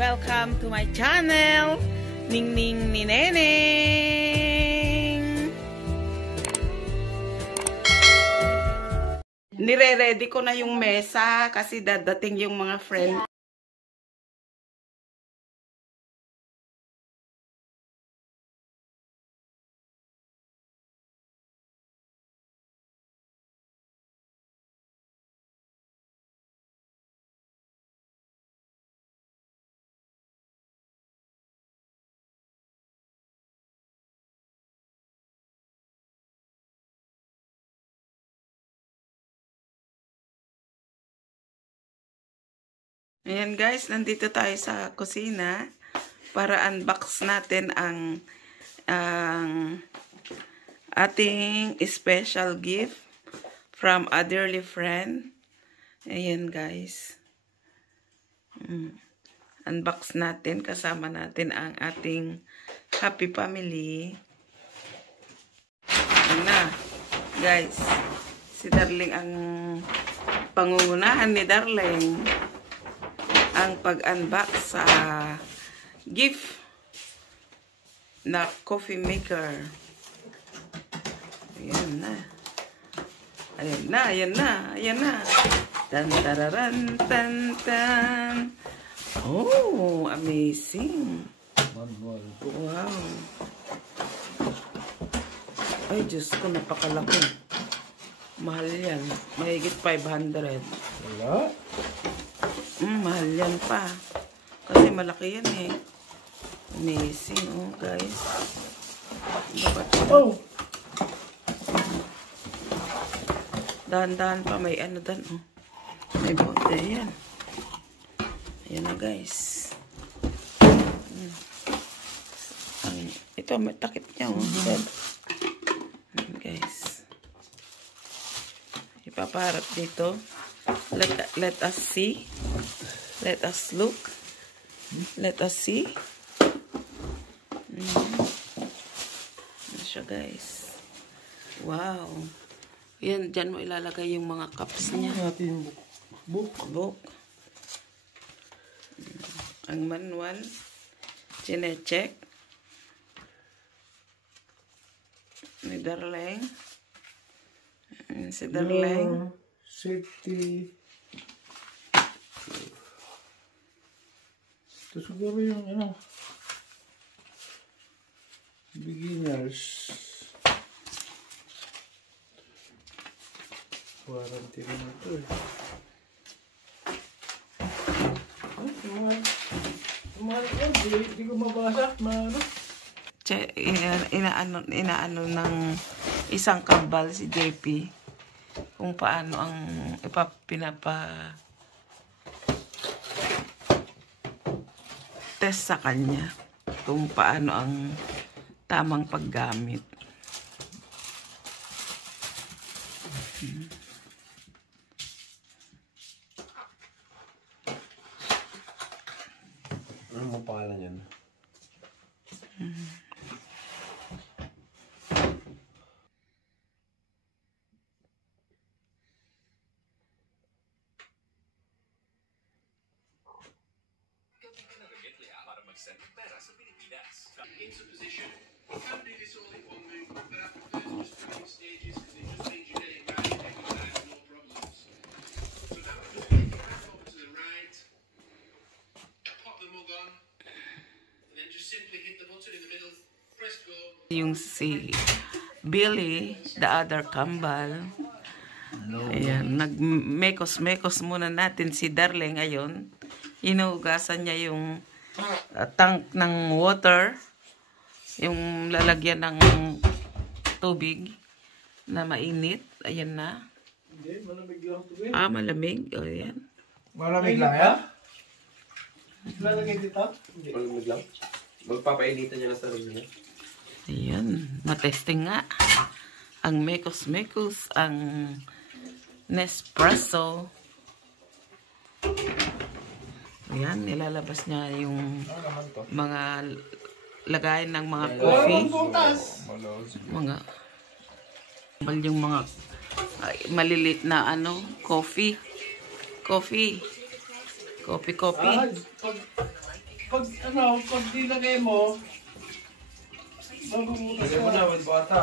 Welcome to my channel, Ningning ni Neneng. Nire-ready ko na yung mesa kasi dadating yung mga friend. Ayan guys, nandito tayo sa kusina para unbox natin ang ating special gift from a dearly friend. Ayan guys. Unbox natin, kasama natin ang ating happy family. Ayan na guys. Si Darling ang pangungunahan ni Darling ang pag-unbox sa gift na coffee maker. Ayan na. Ayan na, ayan na, ayan na. Tan tararan tan tan. Oh, amazing. Wow. Ay, Diyos ko, napakalaki. Mahal yan. Mahigit 500. Wala. Mahal yan pa. Kasi malaki yan eh. Amazing, oh guys. Oh! Dahan-dahan pa. May ano dan, oh. May bote yan. Ayan na guys. Ito, may takip niya, oh. Ayan guys. Ipapaharap dito. Let us see. Let us look. Let us see. Ano siya guys. Wow. Yan, dyan mo ilalagay yung mga cups niya. Book. Ang manual. Chine-check. Ni Darling. Si Darling. Safety. Ito siguro yung ano, beginners. Warranty rin ito eh. Mahal ko, di ko mabasa. Inaano ng isang kambal si JP kung paano ang test sa kanya kung paano ang tamang paggamit. Ano mo pangalan yan? Yung si Billy, the other kambal. Ayan, nag-mekos-mekos muna natin si Darling ngayon. Inuugasan niya yung tank ng water, yung lalagyan ng tubig na mainit. Ayan na. Hindi, malamig lang ito eh. Malamig. O, ayan. Malamig lang yan? Lalagay dito? Malamig lang. Magpapainitan niya na sa sarili niya. Ayan. Matesting nga. Ang mekos-mekos, ang Nespresso. Ayan, nilalabas niya yung mga lagayan ng mga coffee. Yung mga malilit na ano, coffee. pag nilagay mo, mabubutas Lagyan mo na, with bata.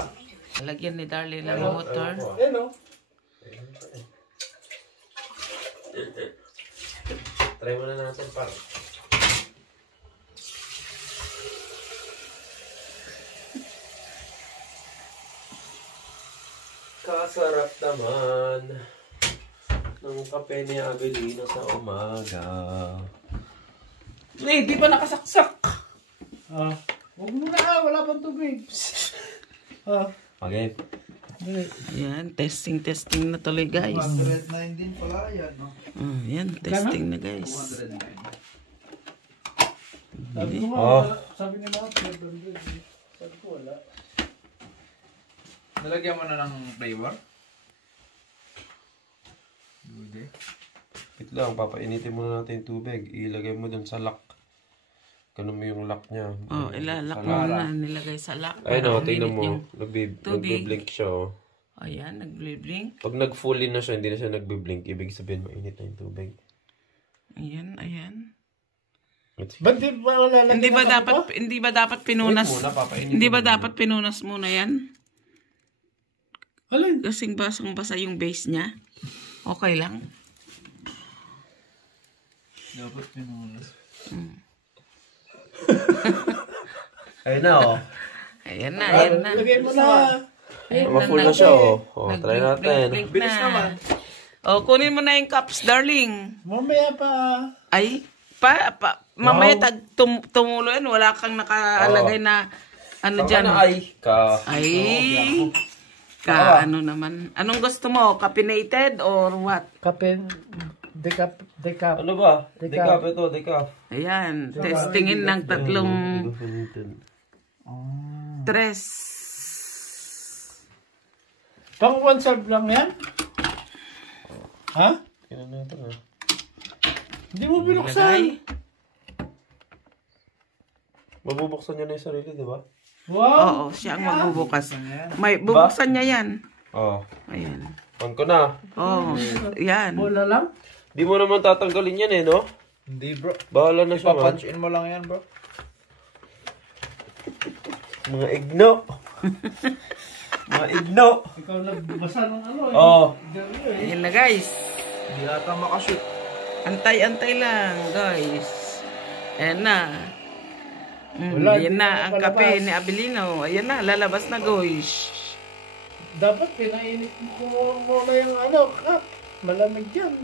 Lagyan ni Darlene ng water. Ayan o. Try mo na natin, par. Kasarap naman ng kape ni Abelino sa umaga. Di pa nakasaksak. Huwag mo na wala pang tubig. Okay. Yan, testing na tuloy guys. 109 din pala yan, no? Yan, testing na guys. 109. Sabi ko nga, sabi ni Mama, 500. Sabi ko wala. Nalagyan mo na ng flavor? Hindi. Wait lang, papainitin muna natin yung tubig. Ilagay mo dun sa lock. Ganun mo yung lock niya. Ilalak mo na, nilagay sa lock. Ay no, Para tingnan mainit mo. yung tubig. Nagbe-blink siya. Oh. Ayan, nagblink. Pag nag-fully na siya, hindi na siya nagbe-blink. Ibig sabihin, mainit na yung tubig. Ayan. Ba't di ba wala Hindi ba dapat pinunas? Wait muna, papainitin Hindi ba muna. dapat pinunas muna yan? Alin? Kasing basang-basa yung base niya. Okay lang. Dapat pinunas. Ayun na, oh. Ayan na. Lagay mo na. Ayan Full na siya, oh. Try natin. Bilis naman. Kunin mo na yung cups, darling. Mamaya pa. Ay, mamaya tumulo yan. Wala kang nakalagay na ano dyan. Ano naman. Anong gusto mo? Caffeinated or what? Kape. Decaf. Ano ba? Decaf ito, decaf. Ayan. Testingin ng tatlong tres. Pang one serve lang yan? Ha? Tingnan natin, ah. Hindi mo binuksan. Mabubuksan niya na yung sarili, di ba? Wow. Oo, siya ang magbubukas. Bubuksan niya yan. Oo. Ayan. On ko na. Oo, yan. Bola lang? Di mo naman tatanggalin yan, eh, no? Hindi bro. Bahala na siya, man. Ipapunch in mo lang yan bro. Mga igno. Mga igno. Ikaw nagbasa ng ano eh. Oo. Ayan na guys. Hindi ata makashoot. Antay-antay lang guys. Ayan na. Wala, Ayan di na na ang palabas. kape ni Abelino. Ayan na, lalabas na guys. Dapat pinainit mo muna yung ano, cup. Malamig yan.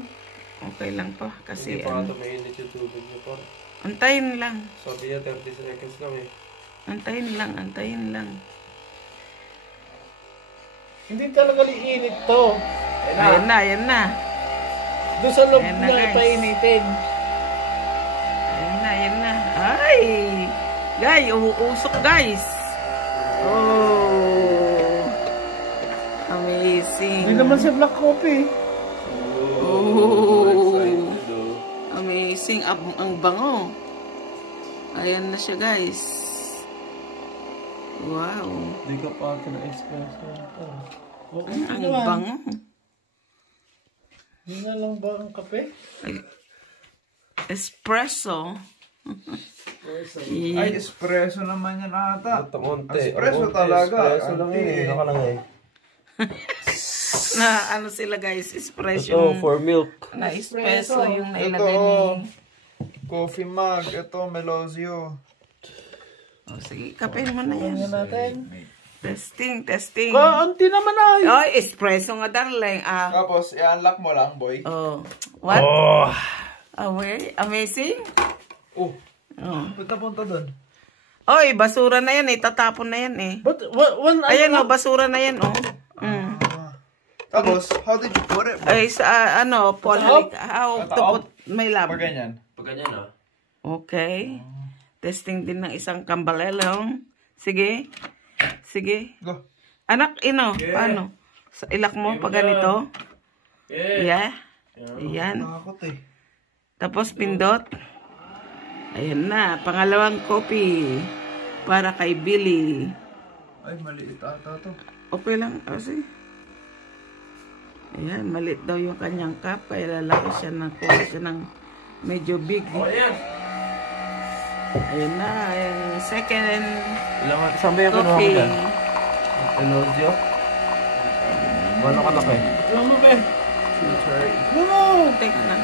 Okay lang pa kasi Hindi pa ito mainit yung tubig niya, par. antayin lang. Sabi niya 30 seconds lang, eh. Antayin lang. Hindi talaga liinit to. Ayan na. Doon sa loob Ayan na, na guys. ipainitin. Ayan na. Ay! Guys, umuusok guys. Oh! Amazing. Hindi naman siya black coffee. Oh! Amazing. Ang bango. Ayan na siya guys. Wow. Di ka pa ito na espresso. Okay, Ang naman. bango. Hindi na lang ba ang kape? Espresso. Ay, espresso naman yan ata. Konti. Espresso talaga. Espresso lang yun, eh. Nakalagay. Na ano sila guys, espresso. Ito, for milk. Na espresso yung Ito, nailagay ni... coffee mug. Ito, Melozio. Oh, sige, kape mo na yan. Tingnan natin. Testing. Kaunti naman ay. Oh, espresso nga darling. Tapos, i-unlock mo lang, boy. Oh. What? Okay, amazing. Oh, Oh. ba't napunta doon? Oy, basura na yan eh. Tatapon na yan eh. But one Ayan oh, basura na yan oh. Tapos, how did you put it? Ay, sa Paul, how to put my lab. Pag ganyan. Pag ganyan, ah. Okay. Testing din ng isang kambalelong. Sige. Go. Anak, ano? Sa ilak mo pag ganito. Yeah. Ayan. Nakakot eh. Tapos pindot. Ayan na. Pangalawang copy. Para kay Billy. Ay, maliit ata to. Okay lang kasi. Ayan, maliit daw yung kanyang cup. Kaya lalaki siya ng medyo big. Oh, ayan. Ayun na, yung second Saan ba yung kinuha mo coffee. dyan? Elozio? Gano'n kalaki? Alam mo, be? Alam mo! Teka na.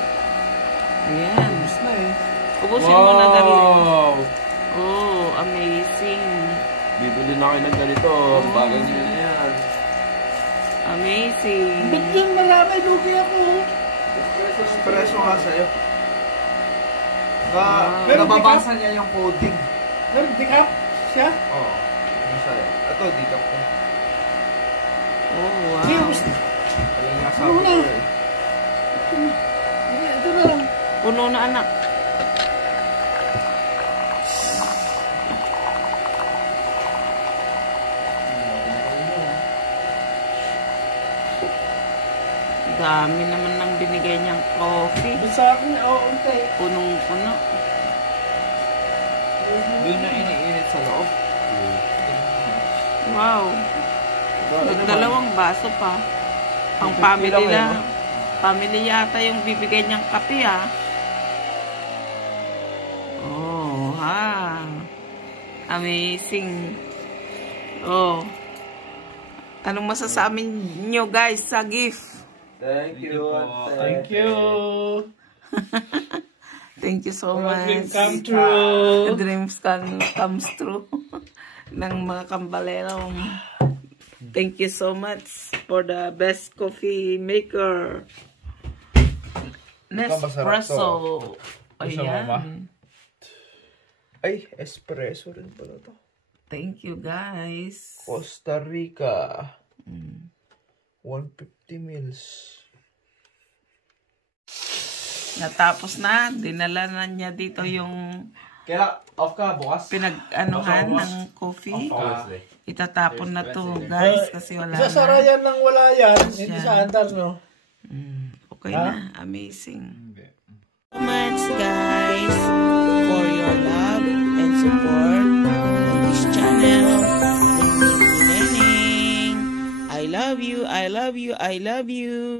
Ayan. na eh. Ubusin mo na, darling. Oh, amazing. Bibili na kayo ng ganito. Ang bagal nyo na yan. Amazing. Ba't yun marami? Lugi ako. Espresso nga sa'yo. Pero Nababasa niya yung coding. Meron decaf siya? Oo. Yung sa'yo. Ito, di ka po. Oh, Hindi, wow. gusto. Ayun nga Ano sabi na? ko eh. Ito na lang. Puno na, anak. Dami naman ng binigay niyang coffee. Basta akin, unti. Punong-puno. Doon na iniinit sa loob. Wow. Nagdalawang baso pa. Pang family na. Family yata yung bibigay niyang kape, ah. Oh, ha. Amazing. Oh. Anong masasabi niyo, guys, sa gift? Thank you. Thank you. Thank you so Our much. dream come true. Dreams comes true ng mga kambalerong. Thank you so much for the best coffee maker. Nespresso. Ayan. Ay, espresso rin pala to. Thank you, guys. Costa Rica. 150 mils. Natapos na. Dinala na niya dito yung Kaya, off ka bukas? pinag-anuhan ng coffee. Itatapon na to, guys, kasi wala Sa na. Sarayan ng wala yan. Hindi sa Antar, no? Okay na. Amazing. So much, guys, for your love and support on this channel. Neneng. I love you, I love you, I love you.